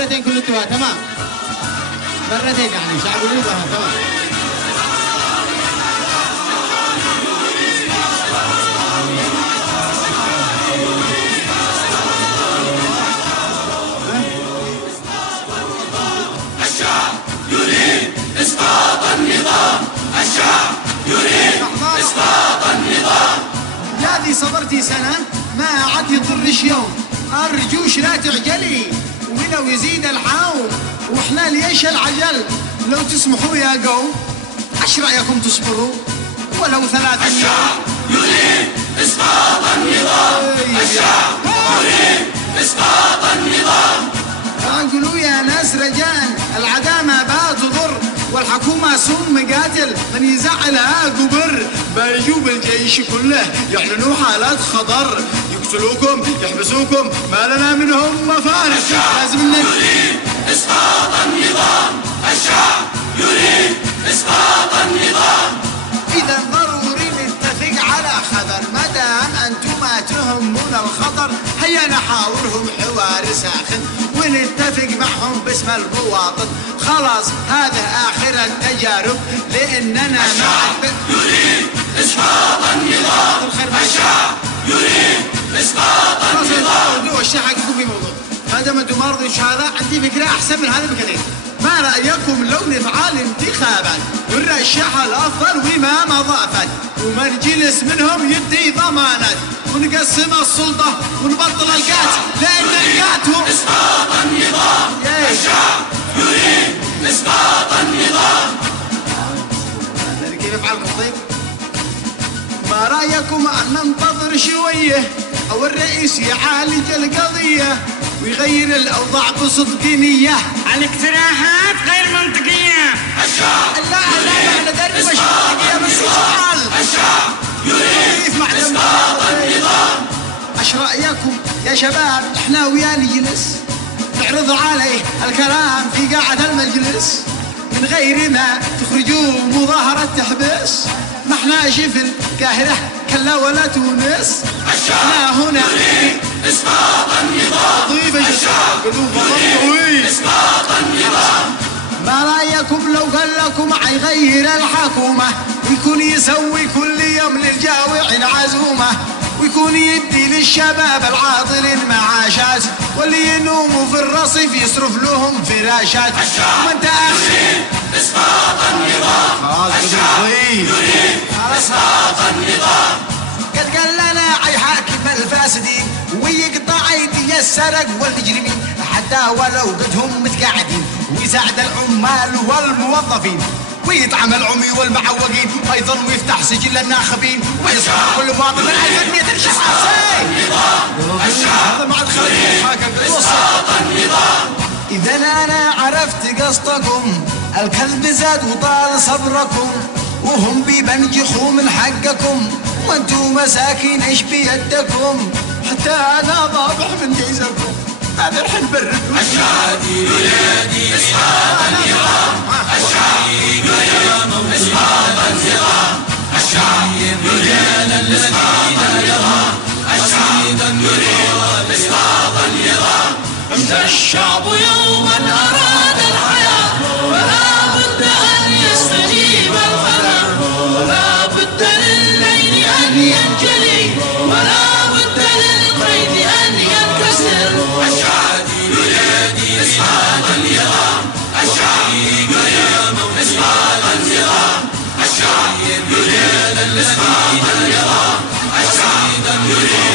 مرتين كل انتباه. تمام مرتين يعني شعب الوضع. تمام الشعب يريد إسقاط النظام. الشعب يريد إسقاط النظام. يا ذي صبرتي سنة ما عاد يضرش يوم، أرجوش لا تعجلي ولو يزيد الحوم، وإحنا ليش العجل؟ لو تسمحوا يا قوم ايش رأيكم تصبروا ولو 3 يوم؟ الشعب يريد إسقاط النظام. الشعب يريد إسقاط النظام. قولوا يا ناس رجاء العدامة بات تضر، والحكومة سم قاتل من يزعلها قبر، بيجوب الجيش كله يعلنوا حالات خطر، يقتلوكم يحبسوكم ما لنا منهم مفار. لازم يريد إسقاط النظام. الشعب يريد إسقاط النظام. إذا ضروري نتفق على خبر، مدام أنتم ما تهمون الخطر هيا نحاورهم حوار ساخن ونتفق معهم باسم المواطن. خلاص هذا آخر التجارب لأننا الشعب يريد إسقاط النظام. الشعب يريد إسقاط النظام. والشيء حقكم في موضوع ما دام انتم ما رضيتوش هذا، عندي فكرة أحسن من هذا بكثير. ما رأيكم لو نفعل انتخابات ونرشح الأفضل وما مضافات ومنجلس منهم يدي ضمانات ونقسم السلطة ونبطل القات، لأن القات هو إسقاط النظام. الشعب يريد إسقاط النظام. كيف يفعلكم طيب؟ ما رأيكم أن ننتظر شوية أو الرئيس يعالج القضية ويغير الأوضاع بصدق نية؟ الاقتراحات غير منطقية. الشعب لا أنا داري مش منطقية بس سؤال. الشعب يريد إسقاط النظام. ايش رأيكم يا شباب احنا ويا نجلس نعرض عليه الكلام في قاعة المجلس من غير ما تخرجوا مظاهرة تحبس؟ ما احنا شف القاهرة كلا ولا تونس. الشعب هنا يريد إسقاط النظام. الشعب يريد إسقاط النظام. ما رأيكم لو قال لكم حيغير الحكومة ويكون يسوي كل يوم للجاوع عزومة ويكون يدي للشباب العاطلين معاشات واللي ينوموا في الرصيف يصرف لهم فراشات؟ الشعب يريد إسقاط النظام. الشعب يريد إسقاط النظام. قال لنا حيحاكم الفاسدين ويقطع ايدي السرق والمجرمين حتى ولو قد هم متقاعدين، ويساعد العمال والموظفين ويطعم العمي والمعوقين ايضا ويفتح سجل الناخبين ويصبح كل مواطن من 1100 شخص. الشعب يريد إسقاط النظام. اذا انا عرفت قصدكم الكلب زاد وطال صبركم وهم بيبنجخوا من حقكم وانتم مساكين ايش بيدكم حتى انا ضابح من جيزكم. هذا الحين بردكم. الشعب يريد إسقاط النظام. الشعب يريد إسقاط النظام. الشعب يريد إسقاط النظام. الشعب يريد إسقاط النظام. الشعب يوما أراد الحياة فلا بد أن يستجيب الخبر، ولا بد للليل أن ينجلي، ولا بد للقيد أن ينكسر. الشعب يريد إسقاط النظام. الشعب يريد إسقاط النظام. الشعب يريد إسقاط النظام. الشعب يريد